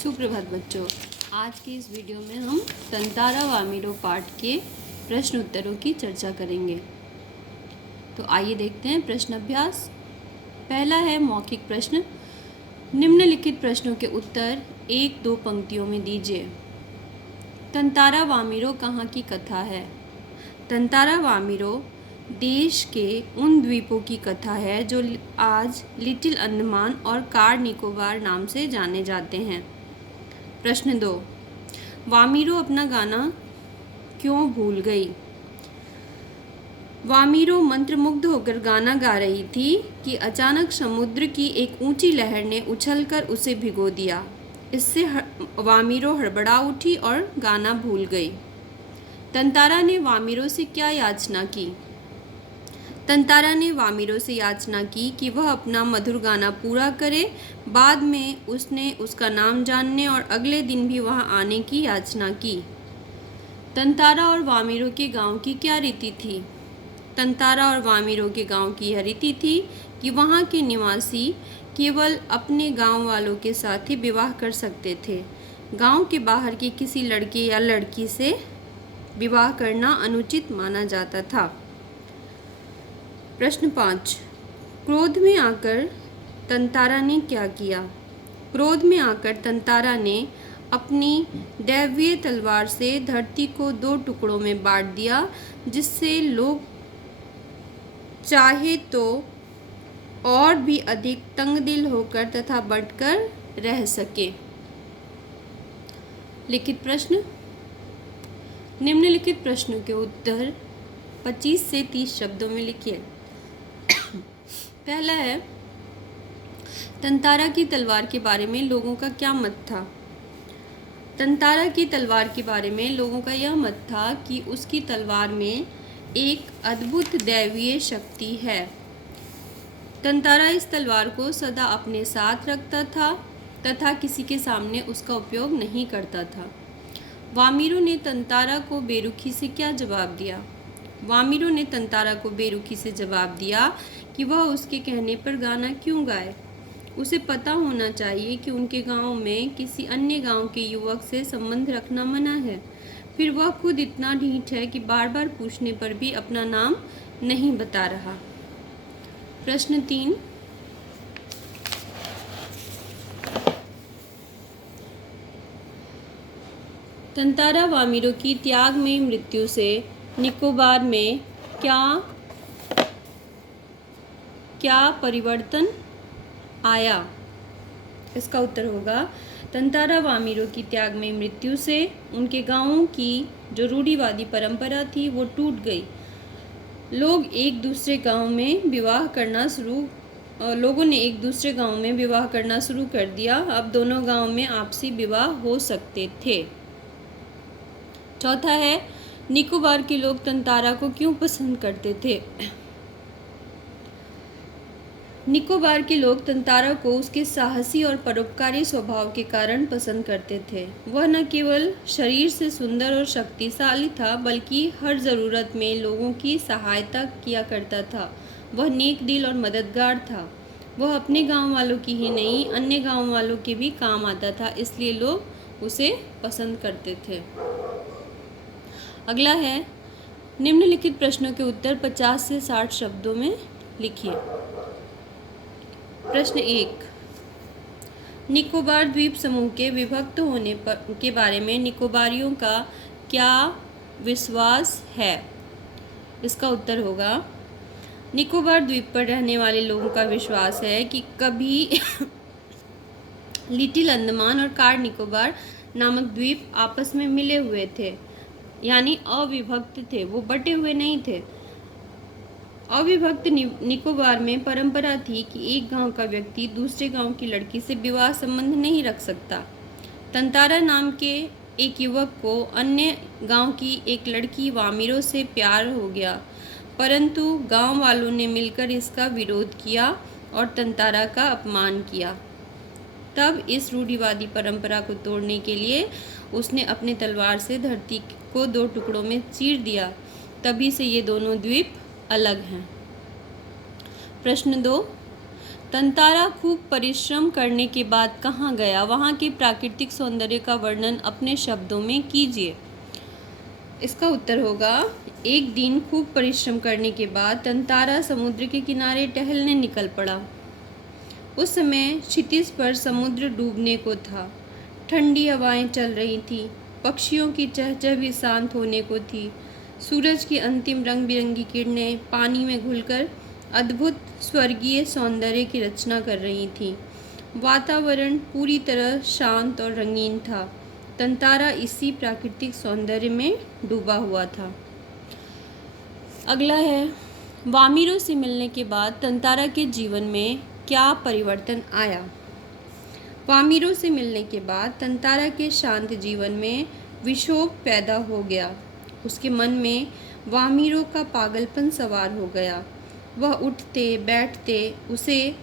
सुप्रभात बच्चों, आज के इस वीडियो में हम तंतारा वामिरो पाठ के प्रश्न उत्तरों की चर्चा करेंगे। तो आइए देखते हैं प्रश्न अभ्यास। पहला है मौखिक प्रश्न। निम्नलिखित प्रश्नों के उत्तर 1-2 पंक्तियों में दीजिए। तंतारा वामिरो कहाँ की कथा है? तंतारा वामिरो देश के उन द्वीपों की कथा है जो आज लिटिल अंडमान और कार निकोबार नाम से जाने जाते हैं। प्रश्न 2, वामिरो अपना गाना क्यों भूल गई? वामिरो मंत्रमुग्ध होकर गाना गा रही थी कि अचानक समुद्र की एक ऊंची लहर ने उछलकर उसे भिगो दिया। इससे वामिरो हड़बड़ा उठी और गाना भूल गई। तंतारा ने वामिरो से क्या याचना की? तंतारा ने वामिरो से याचना की कि वह अपना मधुर गाना पूरा करे। बाद में उसने उसका नाम जानने और अगले दिन भी वहां आने की याचना की। तंतारा और वामिरो के गांव की क्या रीति थी? तंतारा और वामिरो के गांव की यह रीति थी कि वहां के निवासी केवल अपने गांव वालों के साथ ही विवाह कर सकते थे। गांव के बाहर के किसी लड़के या लड़की से विवाह करना अनुचित माना जाता था। प्रश्न 5, क्रोध में आकर तंतारा ने क्या किया? क्रोध में आकर तंतारा ने अपनी दैवीय तलवार से धरती को 2 टुकड़ों में बांट दिया, जिससे लोग चाहे तो और भी अधिक तंगदिल होकर तथा बंटकर रह सके। लिखित प्रश्न। निम्नलिखित प्रश्नों के उत्तर 25 से 30 शब्दों में लिखिए। पहला है, तंतारा की तलवार के बारे में लोगों का क्या मत था? तंतारा की तलवार के बारे में लोगों का यह मत था कि उसकी तलवार में एक अद्भुत दैवीय शक्ति है। तंतारा इस तलवार को सदा अपने साथ रखता था तथा किसी के सामने उसका उपयोग नहीं करता था। वामिरो ने तंतारा को बेरुखी से क्या जवाब दिया? वामिरो ने तंतारा को बेरुखी से जवाब दिया कि वह उसके कहने पर गाना क्यों गाए। उसे पता होना चाहिए कि उनके गांव में किसी अन्य गांव के युवक से संबंध रखना मना है। फिर वह खुद इतना ढीठ है कि बार बार पूछने पर भी अपना नाम नहीं बता रहा। प्रश्न 3, तंतारा वामिरो की त्यागमयी मृत्यु से निकोबार में क्या परिवर्तन आया? इसका उत्तर होगा, तंतारा वामिरो की त्यागमयी मृत्यु से उनके गांवों की जो रूढ़िवादी परंपरा थी वो टूट गई। लोगों ने एक दूसरे गांव में विवाह करना शुरू कर दिया। अब दोनों गांव में आपसी विवाह हो सकते थे। चौथा है, निकोबार के लोग तंतारा को क्यों पसंद करते थे? निकोबार के लोग तंतारा को उसके साहसी और परोपकारी स्वभाव के कारण पसंद करते थे। वह न केवल शरीर से सुंदर और शक्तिशाली था, बल्कि हर ज़रूरत में लोगों की सहायता किया करता था। वह नेक दिल और मददगार था। वह अपने गांव वालों की ही नहीं, अन्य गांव वालों के भी काम आता था, इसलिए लोग उसे पसंद करते थे। अगला है, निम्नलिखित प्रश्नों के उत्तर 50 से 60 शब्दों में लिखिए। प्रश्न 1, निकोबार द्वीप समूह के विभक्त होने के बारे में निकोबारियों का क्या विश्वास है? इसका उत्तर होगा, निकोबार द्वीप पर रहने वाले लोगों का विश्वास है कि कभी लिटिल अंडमान और कार निकोबार नामक द्वीप आपस में मिले हुए थे, यानी अविभक्त थे, वो बटे हुए नहीं थे। अविभक्त निकोबार में परंपरा थी कि एक गांव का व्यक्ति दूसरे गांव की लड़की से विवाह संबंध नहीं रख सकता। तंतारा नाम के एक युवक को अन्य गांव की एक लड़की वामिरो से प्यार हो गया, परंतु गांव वालों ने मिलकर इसका विरोध किया और तंतारा का अपमान किया। तब इस रूढ़िवादी परंपरा को तोड़ने के लिए उसने अपने तलवार से धरती को 2 टुकड़ों में चीर दिया। तभी से ये दोनों द्वीप अलग हैं। प्रश्न 2, तंतारा खूब परिश्रम करने के बाद कहाँ गया? वहाँ के प्राकृतिक सौंदर्य का वर्णन अपने शब्दों में कीजिए। इसका उत्तर होगा, एक दिन खूब परिश्रम करने के बाद तंतारा समुद्र के किनारे टहलने निकल पड़ा। उस समय क्षितिज पर समुद्र डूबने को था। ठंडी हवाएं चल रही थीं, पक्षियों की चहचह भी शांत होने को थी। सूरज की अंतिम रंग बिरंगी किरणें पानी में घुलकर अद्भुत स्वर्गीय सौंदर्य की रचना कर रही थीं। वातावरण पूरी तरह शांत और रंगीन था। तंतारा इसी प्राकृतिक सौंदर्य में डूबा हुआ था। अगला है, वामिरों से मिलने के बाद तंतारा के जीवन में क्या परिवर्तन आया? वामिरों से मिलने के बाद तंतारा के शांत जीवन में विक्षोभ पैदा हो गया। उसके मन में वामिरों का पागलपन सवार हो गया। वह उठते बैठते उसे